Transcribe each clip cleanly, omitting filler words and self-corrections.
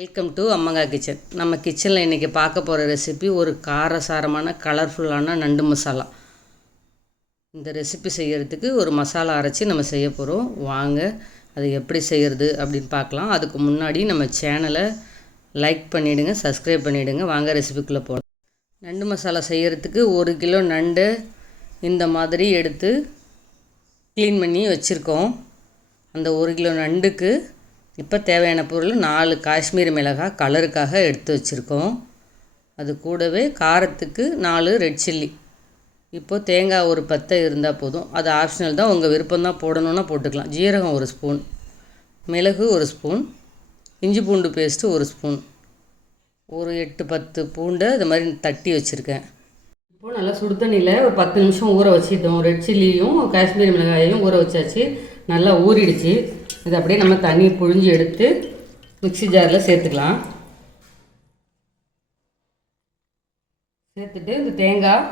Welcome to அம்மங்கா kitchen. நம்ம கிச்சனில் இன்றைக்கி பார்க்க போகிற ரெசிபி ஒரு காரசாரமான கலர்ஃபுல்லான நண்டு மசாலா. இந்த ரெசிபி செய்கிறதுக்கு ஒரு மசாலா அரைச்சி நம்ம செய்ய போகிறோம். வாங்க அது எப்படி செய்கிறது அப்படின்னு பார்க்கலாம். அதுக்கு முன்னாடி நம்ம சேனலை லைக் பண்ணிவிடுங்க, சப்ஸ்கிரைப் பண்ணிவிடுங்க. வாங்க ரெசிபிக்குள்ளே போகலாம். நண்டு மசாலா செய்கிறதுக்கு 1 கிலோ நண்டு இந்த மாதிரி எடுத்து க்ளீன் பண்ணி வச்சுருக்கோம். அந்த 1 கிலோ நண்டுக்கு இப்போ தேவையான பொருள் 4 காஷ்மீரி மிளகாய் கலருக்காக எடுத்து வச்சுருக்கோம். அது கூடவே காரத்துக்கு 4 ரெட் சில்லி. இப்போது தேங்காய் ஒரு 10 இருந்தால் போதும். அது ஆப்ஷனல் தான், உங்கள் விருப்பம் தான், போடணுன்னா போட்டுக்கலாம். ஜீரகம் 1 ஸ்பூன், மிளகு 1 ஸ்பூன், இஞ்சி பூண்டு பேஸ்ட்டு 1 ஸ்பூன், ஒரு 8-10 பூண்டை இது மாதிரி தட்டி வச்சுருக்கேன். இப்போது நல்லா சுடு தண்ணியில் ஒரு 10 நிமிஷம் ஊற வச்சிட்டோம். ரெட் சில்லியும் காஷ்மீரி மிளகாயையும் ஊற வச்சாச்சு. நல்லா ஊறிடுச்சு. இதை அப்படியே நம்ம தண்ணி புழிஞ்சு எடுத்து மிக்ஸி ஜாரில் சேர்த்துக்கலாம். சேர்த்துட்டு இந்த தேங்காய்,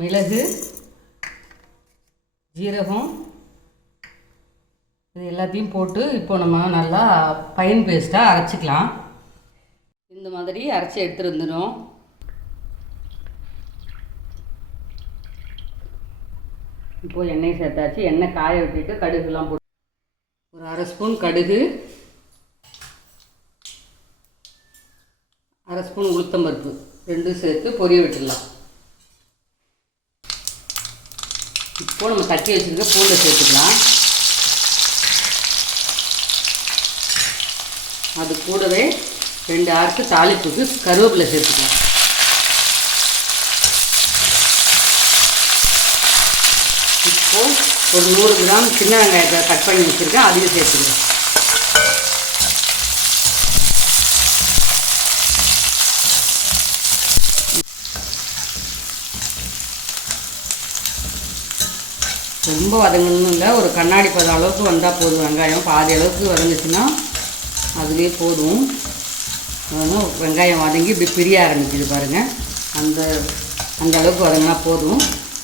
மிளகு, ஜீரகம் இது எல்லாத்தையும் போட்டு இப்போ நம்ம நல்லா ஃபைன் பேஸ்ட்டாக அரைச்சிக்கலாம். இந்த மாதிரி அரைச்சி எடுத்துகிட்டு வந்துடும். இப்போது எண்ணெய் சேர்த்தாச்சு. எண்ணெய் காய விட்டுட்டு கடுகுலாம் போட்டு ஒரு 1/2 ஸ்பூன் கடுகு, 1/2 ஸ்பூன் உளுத்தம்பருப்பு ரெண்டும் சேர்த்து பொரிய விட்டுடலாம். இப்போது நம்ம தட்டி வச்சுருக்க பூண்டை சேர்த்துக்கலாம். அது கூடவே 2 ஆறுக்கு தாளிப்புக்கு கருவேப்பிலை சேர்த்துக்கலாம். இப்போது ஒரு 100 கிராம் சின்ன வெங்காயத்தை கட் பண்ணி வச்சுருக்கேன், அதையும் சேர்த்துக்கிறேன். ரொம்ப வதங்கணும் இல்லை, ஒரு கண்ணாடி பதம் அளவுக்கு வந்தால் போதும். வெங்காயம் பாதி அளவுக்கு வதங்குச்சுன்னா அதுவே போதும். வெங்காயம் வதங்கி இப்படி பிரிய ஆரம்பிக்குது பாருங்கள். அந்த அளவுக்கு வதங்கினா போதும்.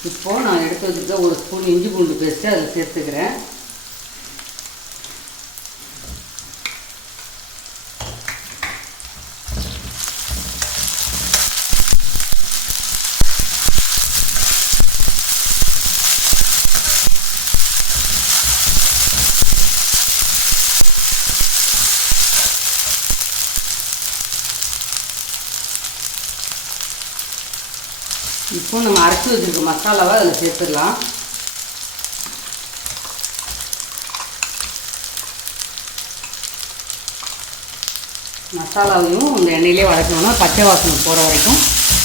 இப்போது நான் எடுத்து வச்சுருக்க 1 ஸ்பூன் இஞ்சி பூண்டு பேஸ்ட்டு அதில் சேர்த்துக்கிறேன். இப்போ நம்ம அரைச்சி வச்சுருக்க மசாலாவை அதில் சேர்த்துடலாம். மசாலாவையும் இந்த எண்ணெயிலே வதக்கணும்னா பச்சை வாசனை போகிற வரைக்கும்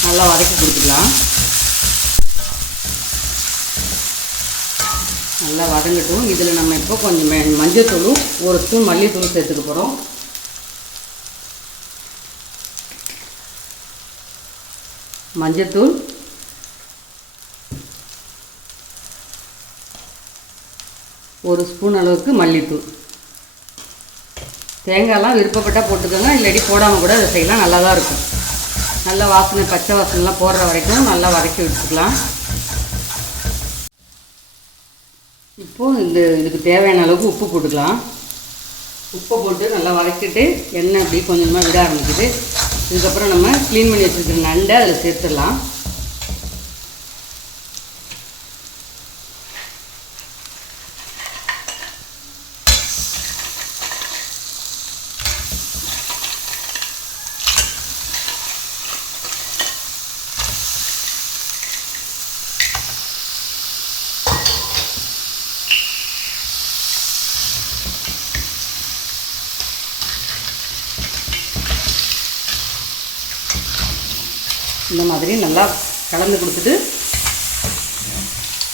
நல்லா வதக்கி கொடுத்துக்கலாம். நல்லா வதங்கட்டும். இதில் நம்ம இப்போ கொஞ்சம் மஞ்சள்தூளும் 1 ஸ்பூன் மல்லித்தூள் சேர்த்துக்க போகிறோம். மஞ்சள்தூள், 1 ஸ்பூன் அளவுக்கு மல்லித்தூள். தேங்காயெலாம் விருப்பப்பட்டால் போட்டுக்கோங்க, இல்லாட்டி போடாமல் கூட அதை செய்யலாம். நல்லா தான் இருக்கும். நல்லா வாசனை, பச்சை வாசனைலாம் போடுற வரைக்கும் நல்லா வதக்கி விட்டுக்கலாம். இப்போது இதுக்கு தேவையான அளவுக்கு உப்பு போட்டுக்கலாம். உப்பை போட்டு நல்லா வதக்கிட்டு எண்ணெய் அப்படி கொஞ்சமாக விட ஆரம்பிக்குது. இதுக்கப்புறம் நம்ம க்ளீன் பண்ணி வச்சுருக்கிற நண்டை அதில் சேர்த்துடலாம். இந்த மாதிரி நல்லா கலந்து கொடுத்துட்டு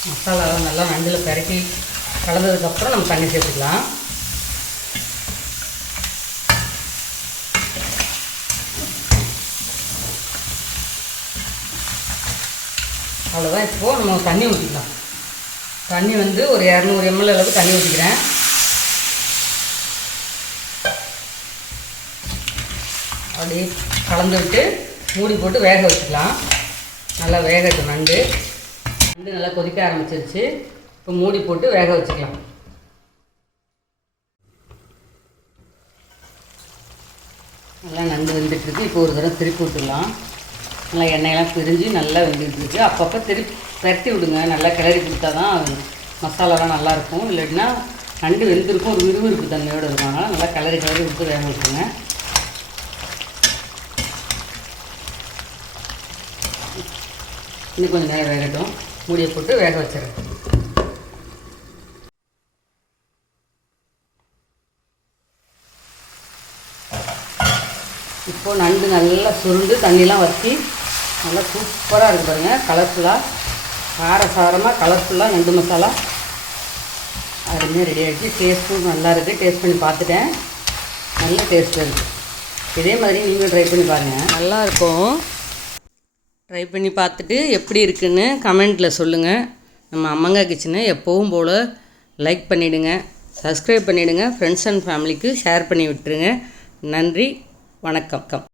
மசாலாவை நல்லா நண்டில் பரட்டி கலந்ததுக்கப்புறம் நம்ம தண்ணி சேர்த்துக்கலாம். அவ்வளோதான். இப்போது நம்ம தண்ணி ஊற்றிக்கலாம். தண்ணி ஒரு 200 ml அளவுக்கு தண்ணி ஊற்றிக்கிறேன். அப்படியே கலந்து விட்டு மூடி போட்டு வேக வச்சுக்கலாம். நல்லா வேகட்டும். நண்டு நல்லா கொதிக்க ஆரம்பிச்சிருச்சு. இப்போ மூடி போட்டு வேக வச்சுக்கலாம். நல்லா நண்டு வெந்துட்டுருக்கு. இப்போ ஒரு தடவை திருப்பி விட்டுடலாம். நல்லா எண்ணெயெல்லாம் பிரிஞ்சு நல்லா வெந்துட்டுருக்கு. அப்பப்போ பரட்டி விடுங்க. நல்லா கிளறி கொடுத்தா தான் மசாலாலாம் நல்லாயிருக்கும். இல்லைன்னா நண்டு வெந்திருக்கும், ஒரு விறுவிறுப்பு தன்மையோடு இருக்கும். அதனால் நல்லா கிளறி விட்டு வேக விட்டுருங்க. இன்னும் கொஞ்சம் நேரம் வேகட்டும். மூடியை போட்டு வேக வச்சிடறேன். இப்போது நண்டு நல்லா சுருண்டு தண்ணிலாம் வற்றி நல்லா சூப்பராக இருக்குது பாருங்கள். கலர்ஃபுல்லாக காரசாரமாக கலர்ஃபுல்லாக நண்டு மசாலா அதுவுமே ரெடி ஆகிடுச்சு. டேஸ்ட்டும் நல்லா இருக்குது. டேஸ்ட் பண்ணி பார்த்துட்டேன். நல்ல டேஸ்ட்டாக இருக்குது. இதே மாதிரி நீங்களும் ட்ரை பண்ணி பாருங்கள். நல்லாயிருக்கும். ட்ரை பண்ணி பார்த்துட்டு எப்படி இருக்குன்னு கமெண்ட்டில் சொல்லுங்கள். நம்ம அம்மங்கா கிச்சனை எப்போவும் போல் லைக் பண்ணிவிடுங்க, சப்ஸ்கிரைப் பண்ணிவிடுங்க, ஃப்ரெண்ட்ஸ் அண்ட் ஃபேமிலிக்கு ஷேர் பண்ணி விட்டுருங்க. நன்றி, வணக்கம்.